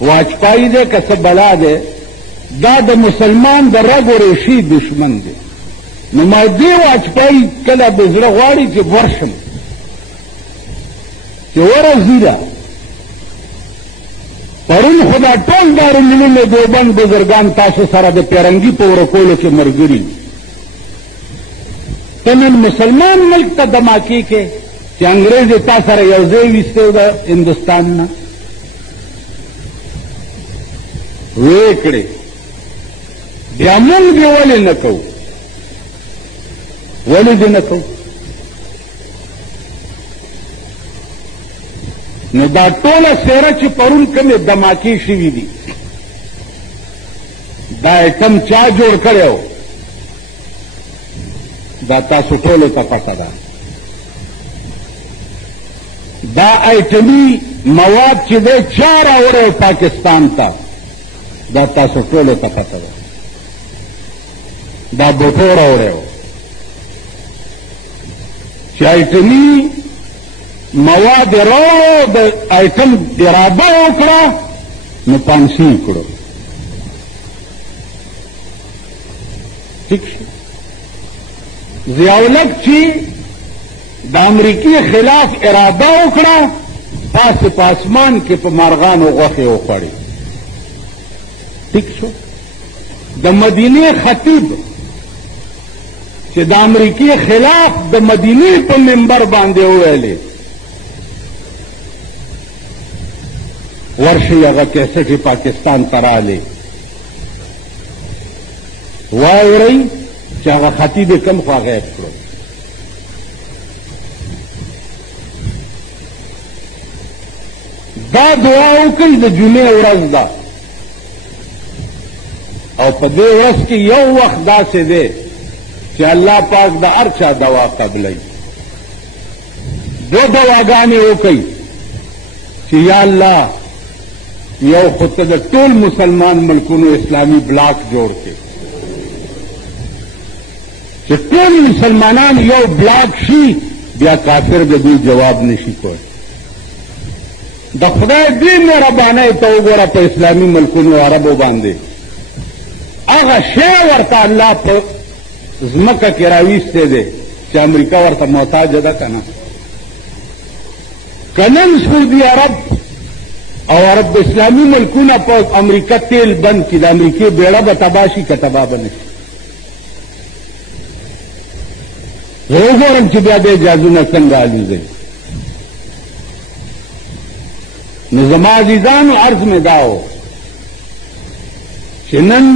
واجپائی دے که څه بلا دے دا د مسلمان د رګ و ریشي دشمن دی. نو ما دې واجپائی کله به زړه غواړي چې ورشم چې ورځي ده. پرون خدا ټول دارالعلوم دیوبند بزرګان تاسو سره د پیرنګي په ورکولو کې مرګري. ته نن مسلمان ملک ته دماکې کې چې انګرېز تا سره یو ځای ویستی د هندوستان نه ویې کړې. بیا مونږ دې ولې نه کوو؟ ولې دې نه کوو؟ نو دا ټوله څیره چې پرون کومې دماکې شوي دي دا ایټم چا جوړ کړی و دا تاسو ټولو ته پته ده. دا ایټمي مواد چې دی چا راوړی پاکستان ته دا تاسو ټولو ته پته ده. دا بوټو راوړی و چې ایټمي مواد راوړو د ایټم اراده وکړه نو پانسي یې کړو. ٹھیک شو. ضیاءالحق چې د امریکې خلاف اراده وکړه پاس پاسمان کې په مارغانو غوښې وخوړې. ٹھیک شو. د مدینې خطیب چې د امریکې خلاف د مدینې په منبر باندې وویلې ورشي هغه کیسټ پاکستان ته راغلی واورئ چې هغه خطیب یې کوم خوا غیب کړو. دا دعا وکړئ د جمعې ورځ ده او په دې ورځ کې یو وخت داسې دی چې الله پاک د هر چا دوا قبلوي. دو دواګانې وکړئ چې یا الله یو خو ته د ټول مسلمان ملکونو اسلامي بلاک جوړ کړې چې ټول مسلمانان یو بلاک شي بیا کافر د دوی جواب نشي کولی. د خدای دې مهربانۍ ته وګوره په اسلامي ملکونو عربو باندې هغه شی ورته الله په ځمکه کې راویستی دی چې امریکا ورته محتاجه ده که نه. که نن سعودي عرب او عرب اسلامي ملکونه په امریکا تیل بند کړي د امریکې بیړه به تباه شي که تباه به نه شي. زه وګورم چې بیا د جازونه څنګه الوځي. نو زما عزیزانو عرض مې دا و چې نن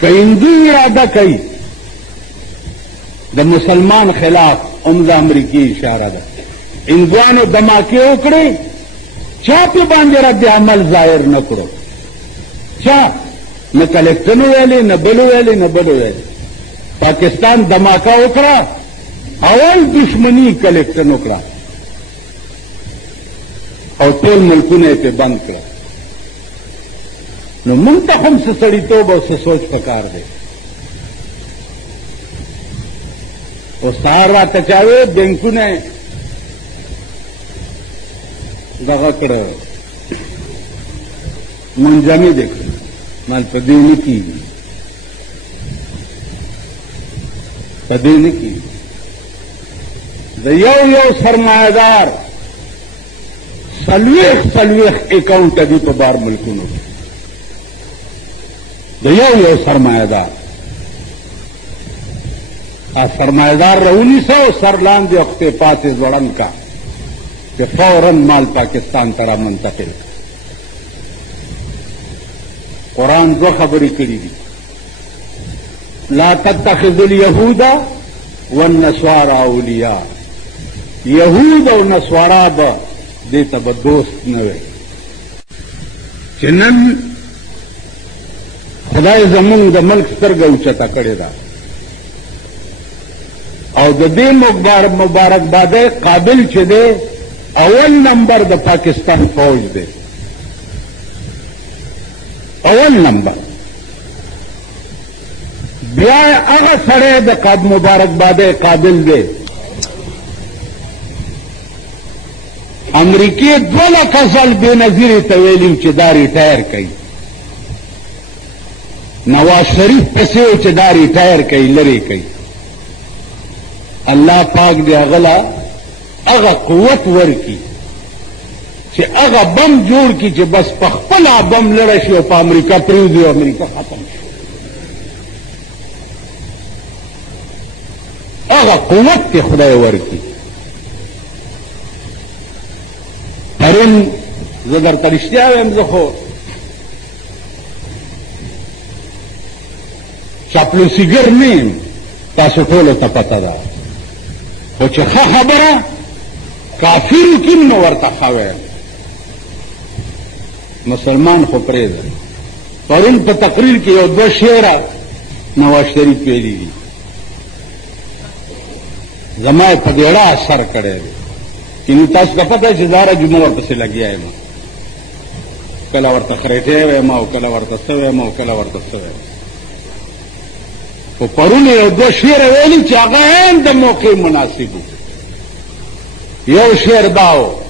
که هندو اراده کوي د مسلمان خلاف هم د امریکې اشاره ده. هندوانو دماکې وکړې چا په باندې رد عمل ظاهر نه کړو. چا نه کلکټن ویلې نه بل ویلې نه بل ویلې. پاکستان دماکه وکړه اول دشمنی کلکټن وکړه او ټول ملکونه یې پې بند کړه. نو مونږ ته هم څه سړیتوب او څه سوچ پکار دی. او سهار راته چا وی بینکونه دغه کړه منجمد یې کړه مال په دې نه کېږي په دې نه کېږي. د یو سرمایهدار څلوېښت اکاونټه دي په بار ملکونو کې. د یو سرمایهدار سرمایهدار راونیسه او سر لاندې وختې پاتې ځوړن کا چې فوراً مال پاکستان ته را منتقل کړه. قرآن دو خبرې کړي دي لا تتخذوا اليهود والنصارى اولیاء. یهود او نصارا به دې ته به دوست نه وي. چې نن خدای زمونږ د ملک سترګه اوچته کړې ده او د دې مبارکبادۍ قابل چې دی اول نمبر د پاکستان فوج دی. اول نمبر بیا هغه سړی د مبارکبادۍ قابل دی امریکې 2 لکه ځل بېنظیرې ته ویلي چې دا ریټایر کوي. نواز شریف پسې و چې دا ریټایر کوي، لرې کوي. الله پاک دې هغه هغه قوت ورکي چې هغه بم جوړ کړي چې بس په خپله بم لړه شي او په امریکا پرېوځي او امریکا ختم شي. هغه قوت ته خدای ورکي. پرون زه درته رښتیا وایم، زه خو چاپلوسیګر نه یم، تاسو ټولو ته پته ده، خو چې ښه خبره کافرو کې نو ورته ښه وایم. مسلمان خو پرېږده. پرون په تقریر کې یو 2 شعره نواز شریف ویلي دي، زما یې په ډېره اثر کړی دی. نو تاسو ته پته چې زه هره جمعه ورپسې لګیا یم، کله ورته خریټی وایم او کله ورته څه وایم او کله ورته څه وایم. خو پرون یو 2 شعر ویلي چې هغه عین د موقع مناسب و. یو شعر دا و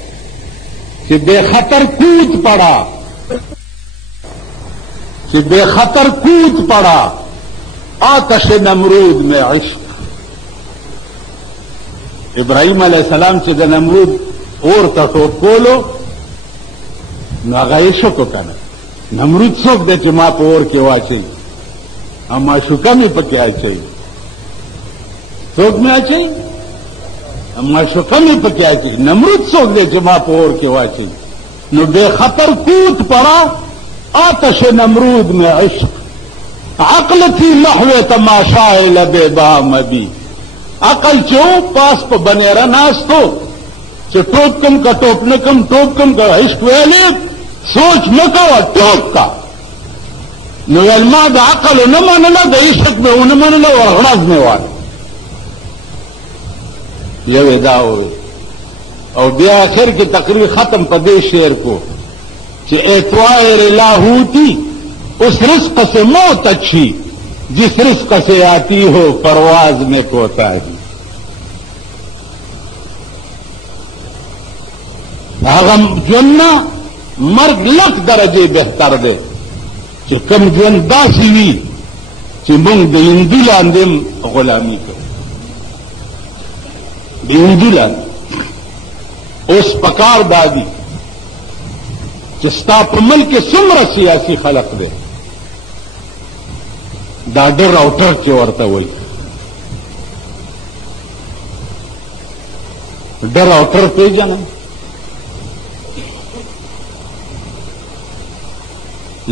چې بے خطر کود پڑا، کہ بے خطر کود پڑا آتش نمرود میں عشق. ابراہیم علیہ السلام چې د نمرود اور ته ټوپ کولو نو هغه عشق وکړه. نمرود څوک دی چې ما په اور کې واچوي او معشوقه مې پکې اچوي؟ څوک مې اچوي؟ معشوقه مې پکې اچوي. نمرود څوک دی چې ما په اور کې واچوي؟ نو بے خطر کود پڑا آتش نمرود میں عشق. عقل تھی لحو تماشائے لب بام ابھی. عقل چو پاس پا بنیرا ناستو چه ٹوپ کم کا ٹوپ نکم، ٹوپ کم کا عشق ویلی سوچ نکا و ٹوپ کا. نو علما دا عقل نمانلا دا عشق میں نمانلا و غرض میں والا یو ادا ہوئے. اور بیا آخر کی تقریر ختم پا دے شعر کو کہ اے طائر لاہوتی اس رزق سے موت اچھی جس رزق سے آتی ہو پرواز میں کوتاہی. هغه ژوند مرګ لک درجه بهتر دی چې کوم ژوند داسې وي چې موږ د هندو لاندې غلامي کوو. د هندو لاندې اوس پکار دادي چې ستا په ملک کې څومره سیاسي خلق دی، دا ډر او ټر چې ورته وایي، ډر او ټر پېژنئ؟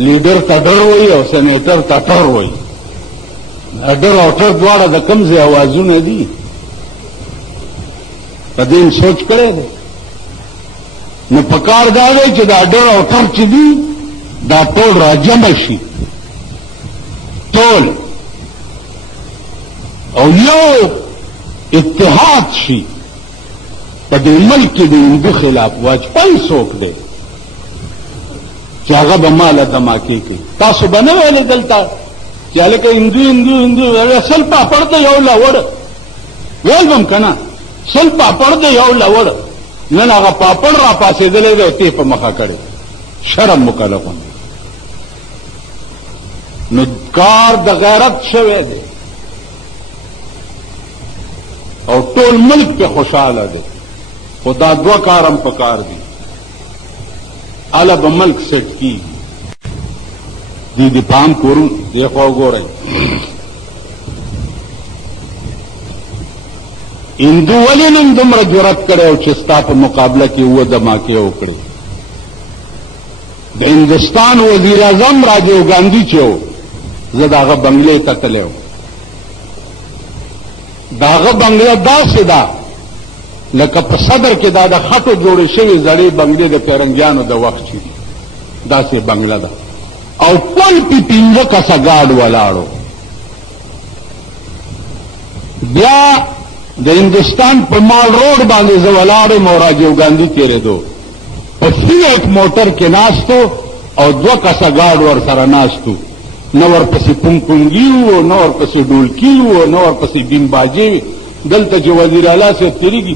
لیډر ته ډر وایي او سینیټر ته ټر وایي. ډر او ټر دواړه د کوم ځای اوازونه دي؟ په دې سوچ کړی دی؟ نو پکار دا دی چې دا ډر او ټر چې دي دا ټول راجمع شي، ټول او یو اتحاد شي په دې ملک کې د هندو خلاف. واجپای څوک دی چې هغه به ماله دماکې کوي؟ تاسو به نه ویلې دلته چې هلکه هندو هندو هندو سل پاپړ دی یو لوړ ویل بم که نه؟ سل پاپړ دی یو لوړ. نن هغه پاپړ را پاسېدلی دی او تی په مخه کړی. شرم مکلف دی. نو کار د غیرت شوی دی او ټول ملک په خوشحاله دی. خو دا 2 کارم پکار دي. اله به ملک سیټ کیږي. دې پام کورو دی خو وګورئ هندو ولې نن دومره جرأت کړی او چې ستا په مقابله کې 2 دماکې وکړي؟ د هندوستان وزیر اعظم راجیو ګاندھی چې و، زه د هغه بنګلې ته تللی وم. د هغه بنګله داسې ده لکه په صدر کې دا د خټو جوړې شوې زړې بنګلې د پیرنګیانو د وخت چې دي، داسې بنګله ده. او ټول پې 15 کسه ګارډ ولاړو. بیا د هندوستان په مال روډ باندې زه ولاړم او راجیو ګاندھی تېرېدو، په فیټ موټر کې ناستو او 2 کسه ګارډ ورسره ناستو. نه ورپسې پونګپونګي وو، نه ورپسې ډولکي وو، نه ورپسې بیم باجې وې. دلته چې وزیر اعلی صاحب تېرېږي